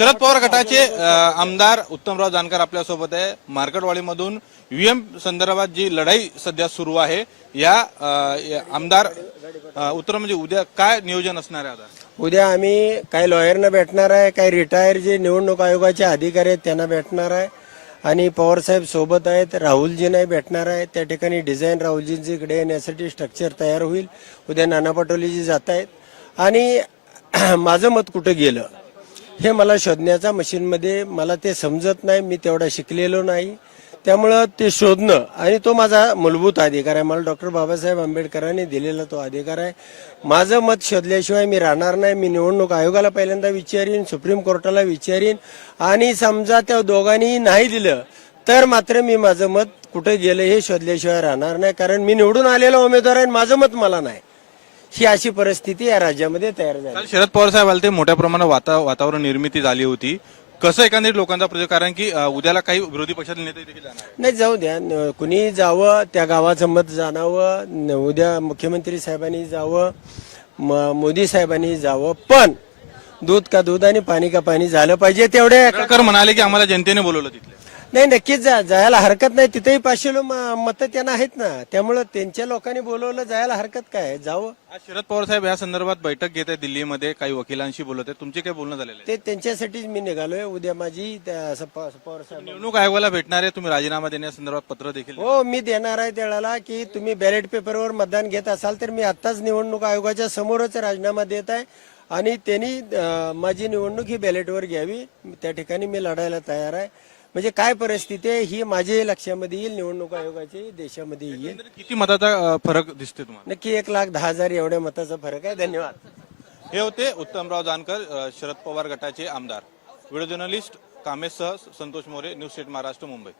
शरद पवार गटाचे आमदार उत्तमराव जानकर आपल्यासोबत आहे. मार्केटवाडीमधून व्हीएम संदर्भात जी लढाई सध्या सुरू आहे या आमदार उत्तर म्हणजे उद्या काय नियोजन असणार आहे आता? उद्या आम्ही काही लॉयरना भेटणार आहे काही रिटायर जे निवडणूक आयोगाचे अधिकारी आहेत त्यांना भेटणार आहे. आणि पवारसाहेब सोबत आहेत राहुलजींनाही भेटणार आहे. त्या ठिकाणी डिझाईन राहुलजींचीकडे येण्यासाठी स्ट्रक्चर तयार होईल. उद्या नाना पटोलेजी जात आहेत. आणि माझं मत कुठं गेलं? हे मला शोधण्याचा मशीनमध्ये मला ते समजत नाही मी तेवढा शिकलेलो नाही. त्यामुळं ते शोधणं आणि तो माझा मूलभूत अधिकार आहे. मला डॉक्टर बाबासाहेब आंबेडकरांनी दिलेला तो अधिकार आहे. माझं मत शोधल्याशिवाय मी राहणार नाही. मी निवडणूक आयोगाला पहिल्यांदा विचारीन सुप्रीम कोर्टाला विचारीन आणि समजा त्या दोघांनीही नाही दिलं तर मात्र मी माझं मत कुठे गेलं हे शोधल्याशिवाय राहणार नाही. कारण मी निवडून आलेला उमेदवार आहे आणि माझं मत मला नाही. ही अशी परिस्थिती या राज्यामध्ये तयार झाली. काल शरद पवार साहेब आले ते मोठ्या प्रमाणात वाता वातावरण निर्मिती झाली होती. कसं एकंदरीत लोकांचा प्रतिसाद कारण की अ, उद्याला काही विरोधी पक्षातील नेते देखील जाणार आहेत. नाही जाऊ द्या. न- कुणी जावं त्या गावाचं मत जाणावं न- उद्या मुख्यमंत्री साहेबांनी जावं म- मोदी साहेबांनी जावं पण दूध का दूध आणि पाणी का पाणी झालं पाहिजे तेवढे म्हणाले की आम्हाला जनतेने बोलवलं तिथले. नाही नक्कीच जा जायला हरकत नाही. तिथेही पाचशे मत त्यांना आहेत ना. त्यामुळं त्यांच्या लोकांनी बोलवलं जायला हरकत काय आहे? जावं. आज शरद पवार साहेब या संदर्भात बैठक घेत आहे दिल्लीमध्ये. काही वकिलांशी बोलत आहेत. तुमचे काय बोलणं झालेलं आहे ते त्यांच्यासाठीच मी निघालोय. उद्या माझी त्या असं प- पवार साहेब निवडणूक आयोगाला भेटणार आहे. तुम्ही राजीनामा देण्यासंदर्भात पत्र देखील हो मी देणार आहे त्याला की तुम्ही बॅलेट पेपरवर मतदान घेत असाल तर मी आत्ताच निवडणूक आयोगाच्या समोरच राजीनामा देत आहे. आणि त्यांनी अं, माझी निवडणूक ही बॅलेटवर घ्यावी. त्या ठिकाणी मी लढायला तयार आहे. म्हणजे काय परिस्थिती आहे? ही माझ्याही लक्षामध्ये येईल निवडणूक आयोगाची देशामध्ये येईल. किती मताचा फरक दिसते तुम्हाला? नक्की एक लाख दहा हजार एवढ्या मताचा फरक आहे. धन्यवाद. हे होते उत्तमराव जानकर अ, शरद पवार गटाचे आमदार. व्हिडिओ जर्नलिस्ट कामेशसह संतोष मोरे न्यूज स्टेट महाराष्ट्र मुंबई.